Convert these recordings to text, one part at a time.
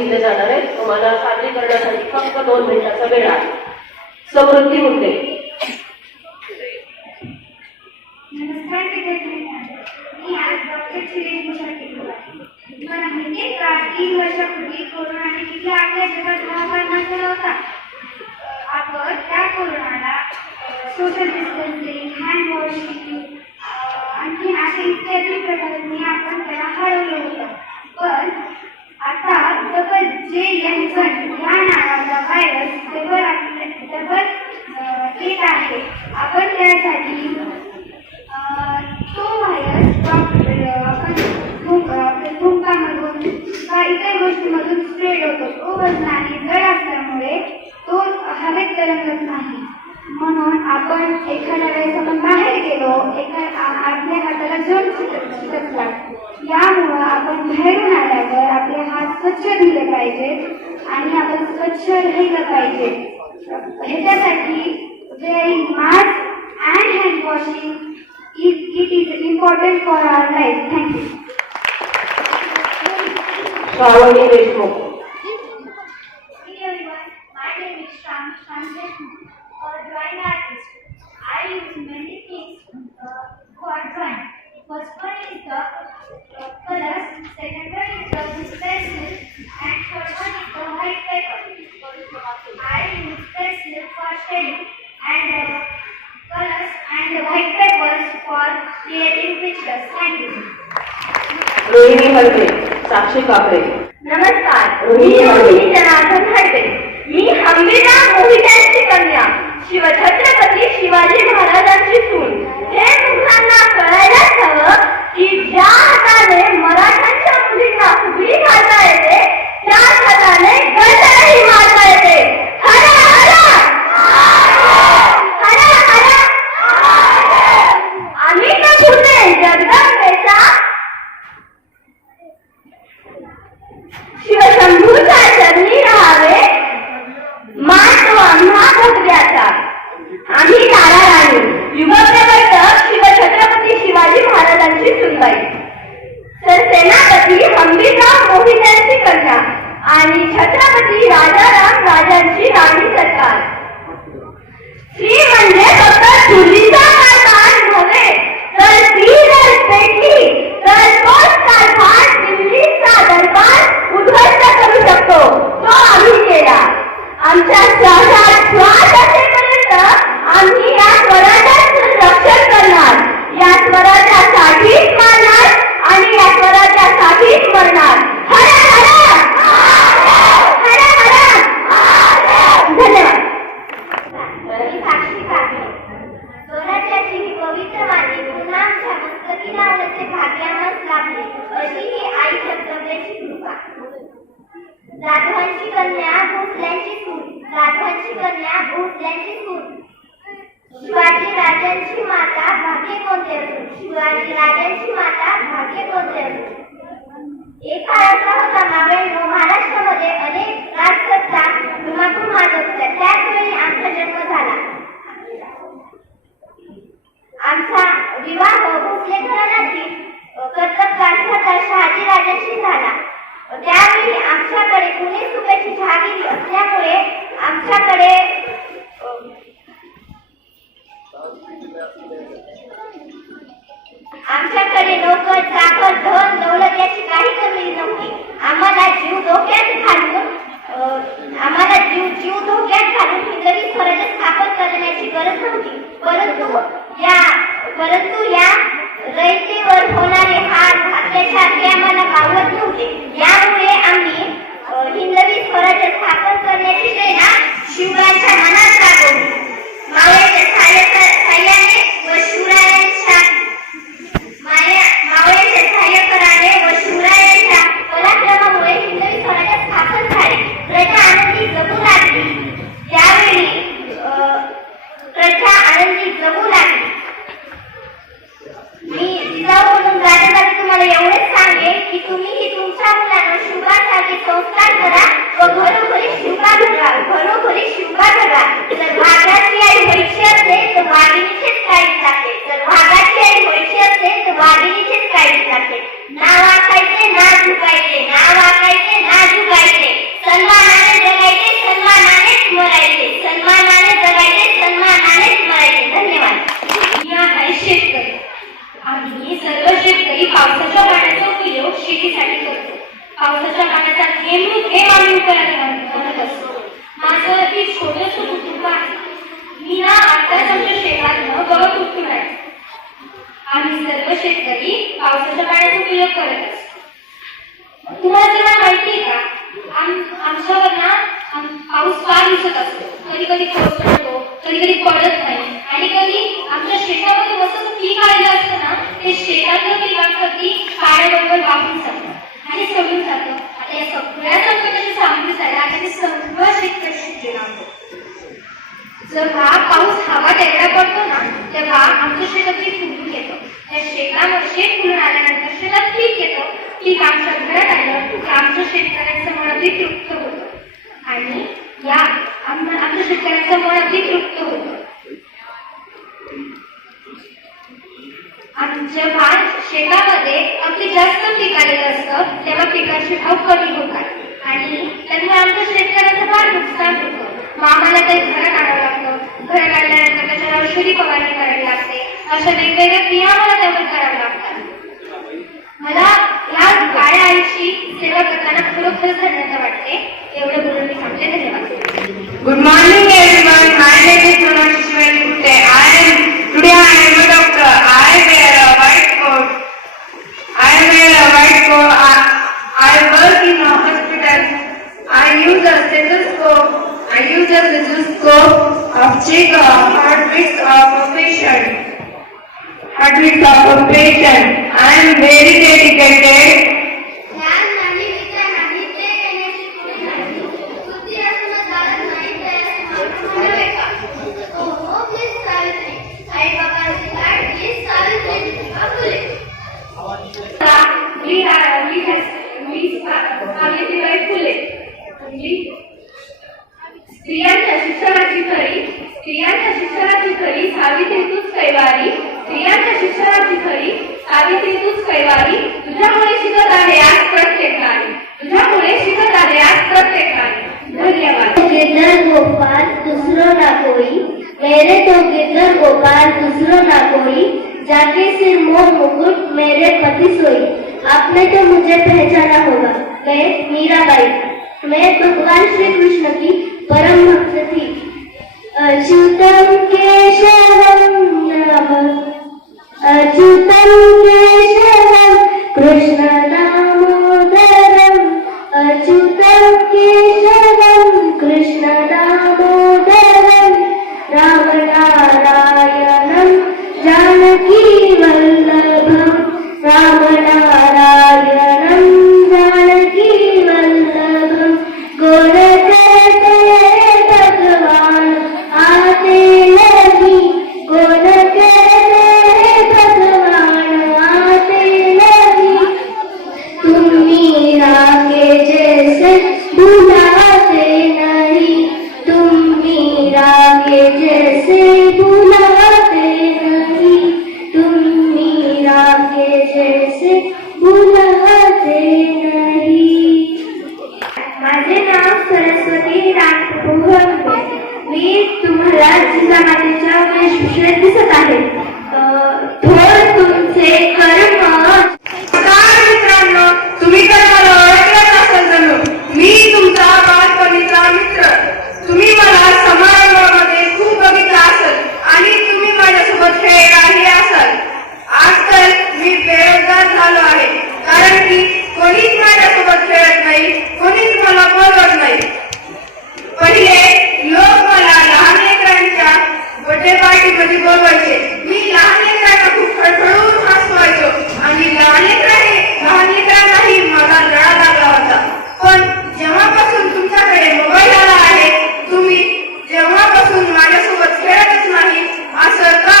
दिले जाणार आहे. तुम्हाला सादरीकरणासाठी फक्त 2 मिनिटाचा वेळ आहे. समृद्धी मुद्दे. नमस्कार मी आज डॉक्टर शिरीष भूषण टिकू आहे. तुम्हाला माहिती आहे का 3 वर्षापूर्वी कोरोनाने किती आपल्या जगात हाहाकार मचवला होता. आपण त्या कोरोनाला सोशल डिस्टन्सिंग, हँड वॉशिंग आणखी अशा इत्यादी प्रकारांनी आपण त्याला हरवलं होतं. पण आता डबल JN1 या नावाचा व्हायरस डबल येत आहे. आपण त्यासाठी तो व्हायरस आपण थुंकामधून किंवा इतर गोष्टीमधून स्प्रेड होतो. तो वजन आणि जड असल्यामुळे तो हवेत तरंगत नाही. म्हणून आपण एखाद्या वेळेस आपण बाहेर गेलो, आपल्या हाताला जर्म चिकटला, यामुळं आपण बाहेरून आल्यावर आपले हात स्वच्छ धुतले पाहिजेत आणि आपण स्वच्छ राहिलं पाहिजे. ह्याच्यासाठी wearing mask and hand washing it is important for our life. Thank you. Shravani Deshmukh. Hello everyone, my name is Shravani Deshmukh, a drawing artist. I use many things for drawing. First one is the colors, second one is the pencil, and third one is the white paper. I use pencil for shading and colors and white papers for creating pictures. Thank you. Rohini Hadape. साक्षी कापडे. नमस्कार, मी रोहिणी जनार्दन हडपे. मी हंबीरराव मोहित्यांची कन्या, शिवछत्रपती शिवाजी महाराजांची सून. हे तुम्हाला कळायलाच हवं की ज्या हाताने मराठ्यांच्या मुलींना फुगडी घालता येते, त्याच हाताने गंडही मारता येते. हरा हरा हरा हरा. आम्ही तर पुणे जगदंबेचा शिवशंभूचा चरणी राहावे, मान तो आम्हा भोगद्याचा. आम्ही तारा राणी, युगप्रवर्तक शिवछत्रपती शिवाजी महाराजांची सुनबाई, सरसेनापती हंबीरराव मोहित्यांची कन्या आणि छत्रपती राजाराम राजांची राणी सरकार. स्त्री म्हणजे फक्त चुलीचा कारभार नव्हे, तर ती जर पेटली तर तोच कारभार दिल्लीचा दरबार उद्ध्वस्त करू शकतो. तो आम्ही केला. आमच्या श्वासात श्वास असेपर्यंत आम्ही या स्वराज्याचं रक्षण करणार, या स्वराज्यासाठीच मारणार आणि या स्वराज्यासाठीच मरणार. हरा हरा हरा हरा. धन्यवाद. साक्षी कापडे. स्वराज्याची ही पवित्र वाणी पुन्हा आमच्या मस्तकी लावण्याचे भाग्य आम्हास लाभले, अशी ही आई जगदंबेची कृपा. जाधवांची कन्या भोसल्यांची सून, जाधवांची कन्या भोसल्यांची सून. शिवाजी राजांची माता भाग्य कोणते असून, शिवाजी राजांची माता भाग्य कोणते असून. एक काळ असा होता मावळ्यांनो, महाराष्ट्रामध्ये अनेक राजसत्ता धुमाकूळ माजत होत्या. त्याच वेळी आमचा जन्म झाला. आमचा विवाह भोसले घराण्यातील कर्तबगार सरदार शहाजी राजांशी झाला. त्यावेळी आमच्याकडे पुणे सुभेची जहागिरी असल्यामुळे आमच्याकडे नोकर चाकर धन दौलत याची काही कमी नव्हती. आम्हाला जीव धोक्यात घालून हिंदवी स्वराज्य स्थापन करण्याची गरज नव्हती. परंतु या रयतेवर होणारे हाल अत्याचार हे आम्हाला मावळत नव्हते. यामुळे आम्ही हिंदवी स्वराज्य स्थापन करण्याची प्रेरणा शिवरायांच्या जगायचे, सन्मानाने जगायचे, सन्मानानेच मरायचे. धन्यवाद. मी आहे शेतकरी. आम्ही सर्व शेतकरी पावसाच्या पाण्याचा उपयोग शेतीसाठी करतो. पावसाच्या पाण्याचा थेंब आम्ही उपयोगात आणत असतो. माझं अति छोटंसं कुटुंब आहे. मी ना आताच आमच्या शेतातनं गवत उपटून आहे. आम्ही सर्व शेतकरी पावसाच्या पाण्याचा उपयोग करत असतो. तुम्हाला जरा माहिती आहे का, आमच्यावर ना पाऊस फार दिसत असतो. कधी कधी पडतो, कधी कधी पडत नाही, आणि कधी आमच्या शेतामध्ये मस्त पीक आलेलं असतं ना, ते शेतातलं पिकांसाठी पाण्याबरोबर वाहून जातं आणि सोडून जातं. आता या सगळ्या संकटाची सामना करायला आता ते सगळं शेतकरी शिकलेलं आहे. जेव्हा पाऊस हवा तेवढा पडतो ना, तेव्हा आमच्या शेतात पीक फुलून येतं. त्या शेतामध्ये शेत फुलून आल्यानंतर शेतात पीक येतं. पीक आमच्या घरात आलं की आमच्या शेतकऱ्यांचं मन अगदी तृप्त होतं, आणि आमच्या शेतकऱ्यांचं मन अगदी तृप्त होतं. जेव्हा शेतामध्ये अगदी जास्त पीक आलेलं असतं तेव्हा पिकाचे भाव कमी होतात, आणि त्यामुळे आमच्या शेतकऱ्याचं फार नुकसान होतं. मग आम्हाला ते घरात आणावं लागतं. घरात आणल्यानंतर त्याच्यावर औषधी फवारणी करावी लागते. अशा वेगवेगळ्या क्रिया मला त्यावर कराव्या लागतात. मला या काळ्या आईची सेवा करताना खरोखर धन्यता वाटते. एवढं बोलून मी सांगते. धन्यवाद. Good morning everyone. My name is Manoj Shivani. Today I am a doctor. I wear a white coat. I work in a hospital. I use a stethoscope. Of check heartbeats of a patient. I am very dedicated. Savitribai Phule. स्त्रियांच्या शिक्षणाची खरी सावित्री तूच कैवारी. स्त्रियांच्या शिक्षणाची खरी सावित्री तूच कैवारी. तुझ्यामुळे शिकत आहे आज प्रत्येक नारी. धन्यवाद. गिरधर गोपाल दूसरो ना कोई, मेरे तो गिरधर गोपाल दूसरो ना कोई, जाके सिर मोर मुकुट मेरे पति सोई. आपने तो मुझे पहचाना होगा, मैं मीराबाई. मैं भगवान श्री कृष्ण की परम भक्त थी. अच्युतम केशवम कृष्ण दामोदरम. अच्युतम केशवम कृष्ण दामोदरम. राम नारायणम जानकी वल्लभम. राम नारायणम जानकी वल्लभम. गोर करते भगवान आते नहीं. गोर करते भगवान आते नहीं. तुम मीरा के जैसे बुलाते नहीं. तुम मीरा के जैसे बुलाते नहीं. तुम मीरा के जैसे बुलाते नहीं. माझे नाव सरस्वती रामपुरते. मी तुम्हाला जिजामातेच्या वेशभूषेत दिसत आहे. थोर तुमचे कर्म. नमस्कार मित्रांनो, तुम्ही तर मला ओळखलंच असाल जणू. मी तुमचा बालपणीचा मित्र. तुम्ही मला समारंभामध्ये खूप बघितलं असेल आणि तुम्ही माझ्यासोबत खेळलाही असाल. आजकाल मी बेरोजगार झालो आहे, कारण की कोणीच माझ्यासोबत खेळत नाही, कोणीच मला बोलवत नाही. पहिले लोक मला लहान लेकरांच्या बर्थडे पार्टीमध्ये बोलवायचे. मी लहान लेकरांना खूप खडखडून हसवायचो आणि लहान लेकरांनाही माझा लळा लागला होता. पण जेव्हापासून तुमच्याकडे मोबाईल आला आहे, तुम्ही जेव्हापासून माझ्यासोबत खेळतच नाही. असं का?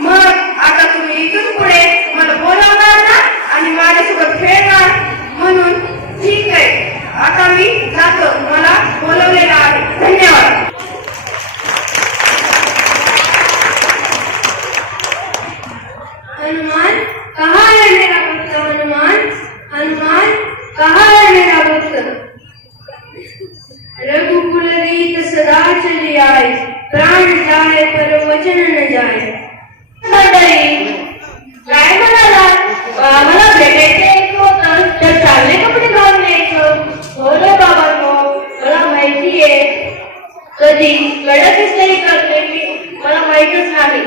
मग आता तुम्ही इथून पुढे मला बोलवणार ना आणि माझ्यासोबत खेळणार. म्हणून ठीक आहे, आता मी जातो. मला बोलवलेलं आहे. धन्यवाद. हनुमान कहाँ है मेरा भक्त. हनुमान कहाँ है मेरा भक्त. रघुकुल प्रीत सदा चली आए, प्राण जाए पर वचन न जाए. मंडळी, काय म्हणाला? मला भेटायचं यायचं होतं तर चांगले कपडे घालून यायचं. हो रे बाबांनो, मला माहितीये कधी कडक इस्त्री करते मी, मला माहीतच नाही.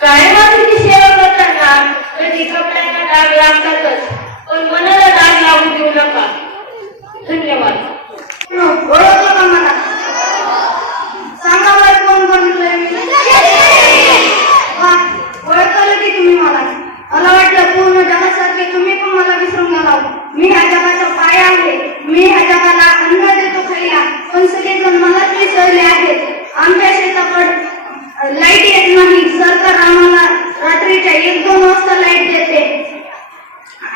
काय मातीची सेवा करताना कधी कपड्यांना डाग लागतातच, पण मनाला डाग लागू देऊ नका. धन्यवाद. ओळखलं का मला? सांगा बरं कोण बनलोय मी? वा, ओळखलं की तुम्ही मला? मला वाटलं पूर्ण जगासारखे तुम्ही पण मला विसरून गेला. मी ह्या जगाचा पाया आहे. मी ह्या जगाला अन्न देतो खायला, पण सगळेजण मलाच विसरले आहेत. आमच्या शेताकडे लाईट येत नाही. सरकार आम्हाला रात्रीच्या 1-2 वाजता लाईट देते.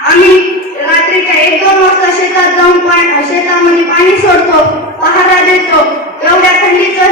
आम्ही रात्रीच्या 1-2 वाजता शेतात जाऊन शेतामध्ये पाणी सोडतो, पहारा देतो. एवढ्या थंडीचं